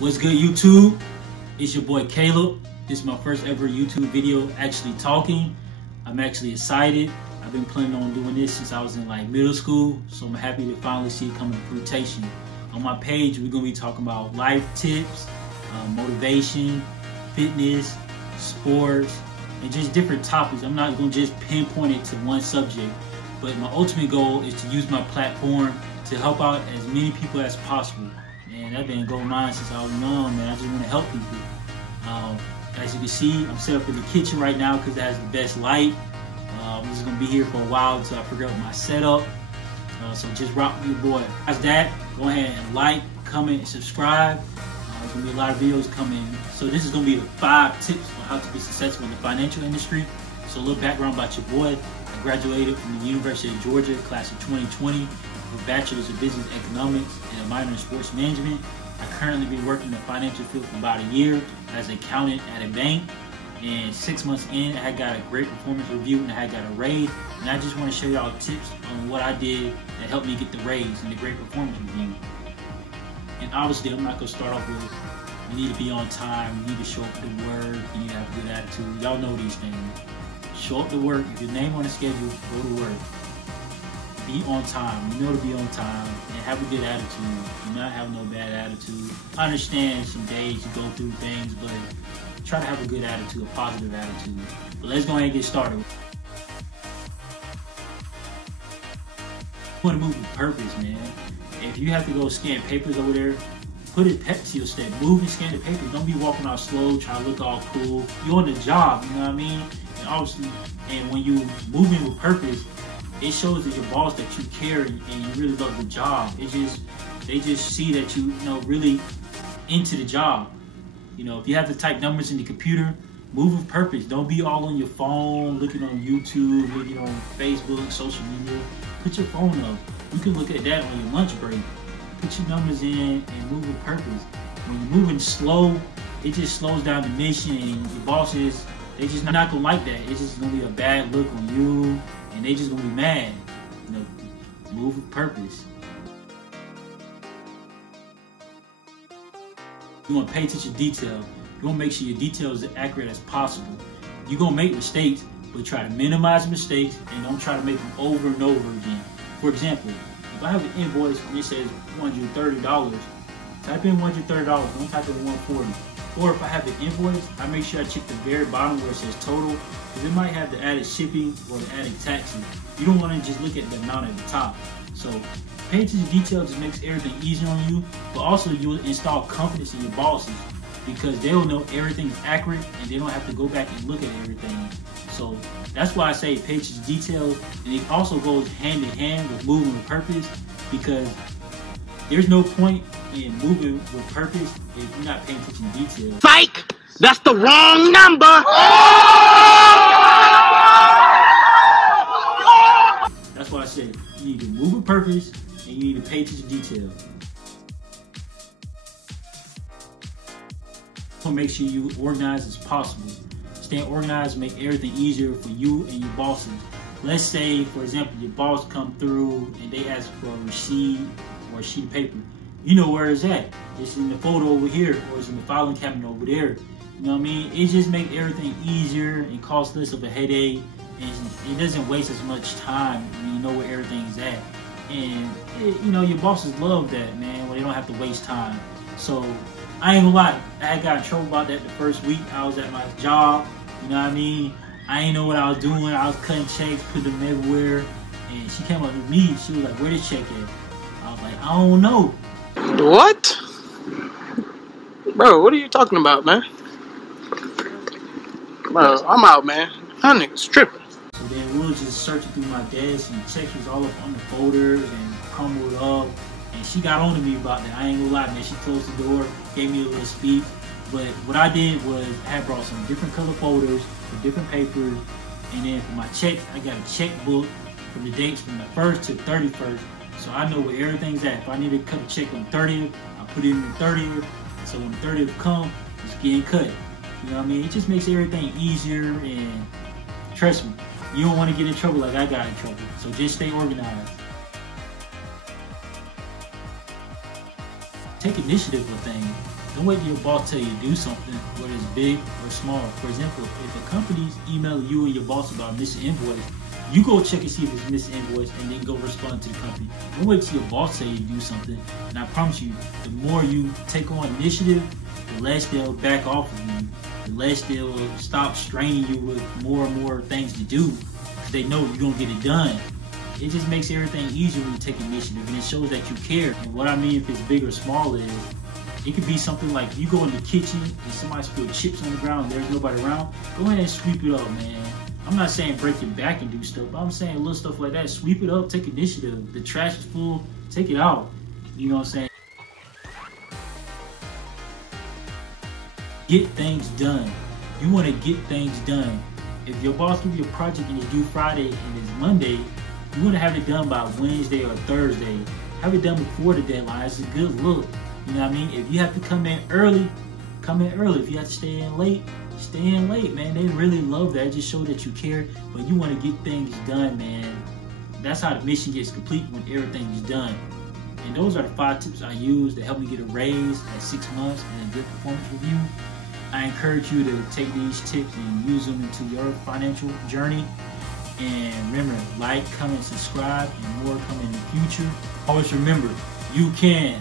What's good, YouTube? It's your boy Caleb. This is my first ever YouTube video actually talking. I'm actually excited. I've been planning on doing this since I was in middle school, so I'm happy to finally see it come to fruition. On my page, we're gonna be talking about life tips, motivation, fitness, sports, and just different topics. I'm not gonna just pinpoint it to one subject, but my ultimate goal is to use my platform to help out as many people as possible. Man, that's been a goal of mine since I was young, man. I just want to help people. As you can see, I'm set up in the kitchen right now because it has the best light. I'm just going to be here for a while until I figure out my setup. So just rock with your boy. As that, go ahead and like, comment, and subscribe. There's going to be a lot of videos coming. So this is going to be the 5 tips on how to be successful in the financial industry. So a little background about your boy. I graduated from the University of Georgia, class of 2020, with a bachelor's of business economics and a minor in sports management. I currently been working in the financial field for about a year as an accountant at a bank. And 6 months in, I had got a great performance review and I had got a raise. And I just want to show y'all tips on what I did that helped me get the raise and the great performance review. And obviously, I'm not going to start off with, you need to be on time, you need to show up to work, you need to have a good attitude. Y'all know these things. Show up to work. If your name on the schedule, go to work. Be on time. You know to be on time and have a good attitude. Do not have no bad attitude. I understand some days you go through things, but try to have a good attitude, a positive attitude. But let's go ahead and get started. You want to move with purpose, man. If you have to go scan papers over there, put it pep to your step. Move and scan the papers. Don't be walking out slow, trying to look all cool. You're on the job, you know what I mean? And obviously, and when you moving with purpose, it shows that your boss that you care and you really love the job. They just see that you really into the job. If you have to type numbers in the computer, move with purpose. Don't be all on your phone, looking on YouTube, looking on Facebook, social media. Put your phone up. You can look at that on your lunch break. Put your numbers in and move with purpose. When you're moving slow, it just slows down the mission, and your bosses, they just not gonna like that. It's just gonna be a bad look on you, and they just gonna be mad. Move with purpose. You want to pay attention to detail. You want to make sure your detail is as accurate as possible. You're going to make mistakes, but try to minimize mistakes and don't try to make them over and over again. For example, if I have an invoice and it says $130, type in $130, don't type in $140. Or if I have the invoice, I make sure I check the very bottom where it says total, because it might have the added shipping or the added taxes. You don't want to just look at the amount at the top. So pay attention to detail just makes everything easier on you, but also you will install confidence in your bosses because they'll know everything is accurate and they don't have to go back and look at everything. So that's why I say pay attention to details, and it also goes hand in hand with moving with purpose, because there's no point in moving with purpose if you're not paying attention to details. Psych! That's the wrong number! That's why I said you need to move with purpose and you need to pay attention to detail. So make sure you organize as possible. Staying organized make everything easier for you and your bosses. Let's say, for example, your boss come through and they ask for a receipt or a sheet of paper. You know where it's at. It's in the folder over here, or it's in the filing cabinet over there. You know what I mean? It just makes everything easier and costs less of a headache. And it doesn't waste as much time when you know where everything is at. And your bosses love that, man, when they don't have to waste time. So I ain't gonna lie, I got in trouble about that the first week I was at my job. You know what I mean? I ain't know what I was doing. I was cutting checks, putting them everywhere. And she came up to me, she was like, "Where this check at?" I was like, "I don't know." What? Bro, what are you talking about, man? Bro, I'm out, man. That nigga's tripping. So then we were just searching through my desk, and checks was all up on the folders and crumbled up. And she got on to me about that. I ain't gonna lie, man. She closed the door, gave me a little speech. But what I did was I had brought some different color folders with different papers. And then for my checks, I got a checkbook from the dates from the 1st to 31st. So I know where everything's at. If I need to cut a check on 30th, I put it in the 30th. So when the 30th comes, it's getting cut. You know what I mean? It just makes everything easier, and trust me, you don't want to get in trouble like I got in trouble. So just stay organized. Take initiative with things. Don't wait till your boss tell you to do something, whether it's big or small. For example, if a company's emailing you and your boss about a missing invoice, you go check and see if it's a missing invoice and then go respond to the company. Don't wait till your boss tell you to do something. And I promise you, the more you take on initiative, the less they'll back off of you. The less they'll stop straining you with more and more things to do. Because they know you're going to get it done. It just makes everything easier when you take initiative, and it shows that you care. And what I mean if it's big or small is, it could be something like you go in the kitchen and somebody spilled chips on the ground and there's nobody around. Go ahead and sweep it up, man. I'm not saying break your back and do stuff, but I'm saying little stuff like that. Sweep it up, take initiative. The trash is full, take it out. You know what I'm saying? Get things done. You want to get things done. If your boss gives you a project and it's due Friday and it's Monday, you want to have it done by Wednesday or Thursday. Have it done before the deadline. It's a good look. You know what I mean? If you have to come in early, come in early. If you have to stay in late, man. They really love that. It just shows that you care, but you want to get things done, man. That's how the mission gets complete, when everything is done. And those are the 5 tips I use to help me get a raise at 6 months and a good performance review. I encourage you to take these tips and use them into your financial journey. And remember, like, comment, subscribe, and more coming in the future. Always remember, you can.